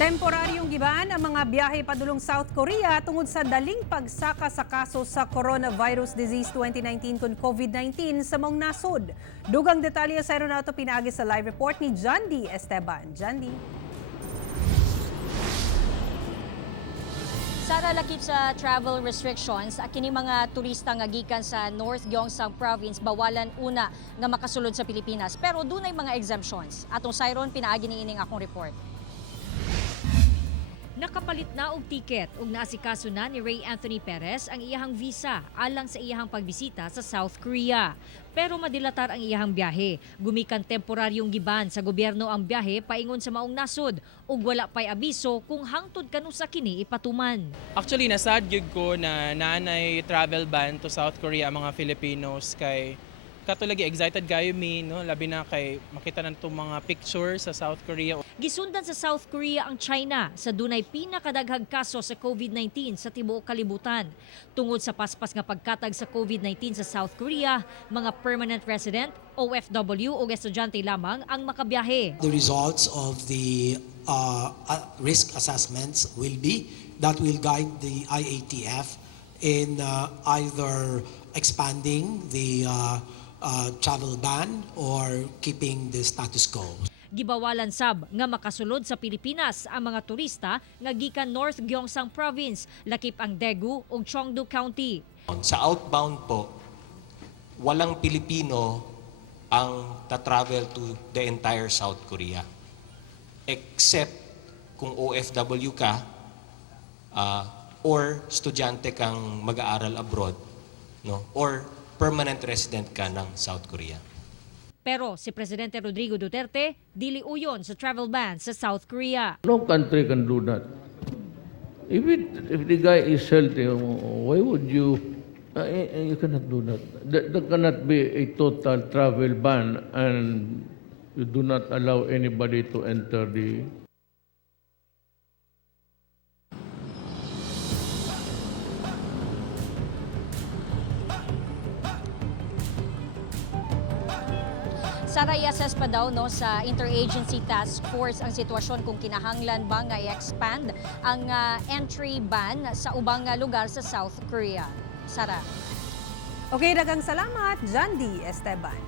Temporaryong giban ang mga biyahe padulong South Korea tungod sa daling pagsaka sa kaso sa coronavirus disease 2019 kun COVID-19 sa maong nasod. Dugang detalye sa nato pinaagi sa live report ni John D. Esteban. John D. Sara, lakip sa travel restrictions, kini mga turista nga gikan sa North Gyeongsang Province bawalan una nga makasulod sa Pilipinas. Pero dunay mga exemptions. Atong sayron pinaagi ni ining akong report. Nakapalit na og tiket ug naasikaso na ni Ray Anthony Perez ang iyahang visa alang sa iyahang pagbisita sa South Korea. Pero madilatar ang iyahang biyahe. Gumikan temporaryong giban sa gobyerno ang biyahe paingon sa maong nasod ug wala pay abiso kung hangtod kanu sa kini ipatuman. Actually, nasad gyud ko na nanay travel ban to South Korea ang mga Filipinos kay katulagi excited kayo mi, no? Labi na kay makita na itong mga pictures sa South Korea. Gisundan sa South Korea ang China sa dunay pinakadaghang kaso sa COVID-19 sa tibuok kalibutan. Tungod sa paspas nga pagkatag sa COVID-19 sa South Korea, mga permanent resident, OFW o estudyante lamang ang makabiyahe. The results of the risk assessments will guide the IATF in either expanding the travel ban or keeping the status quo. Gibawalan sab nga makasulod sa Pilipinas ang mga turista nga gikan North Gyeongsang Province, lakip ang Daegu ug Cheongdu County. Sa outbound po, walang Pilipino ang ta-travel to the entire South Korea. Except kung OFW ka or estudyante kang mag-aaral abroad, no? Or permanent resident ka ng South Korea. Pero si Presidente Rodrigo Duterte dili uyon sa travel ban sa South Korea. No country can do that. If the guy is healthy, why would you? You cannot do that. There cannot be a total travel ban, and you do not allow anybody to enter the. Sara, i-assess pa daw sa Interagency Task Force ang sitwasyon kung kinahanglan ba nga i-expand ang entry ban sa ubang lugar sa South Korea. Sara. Okay, daghang salamat, John D. Esteban.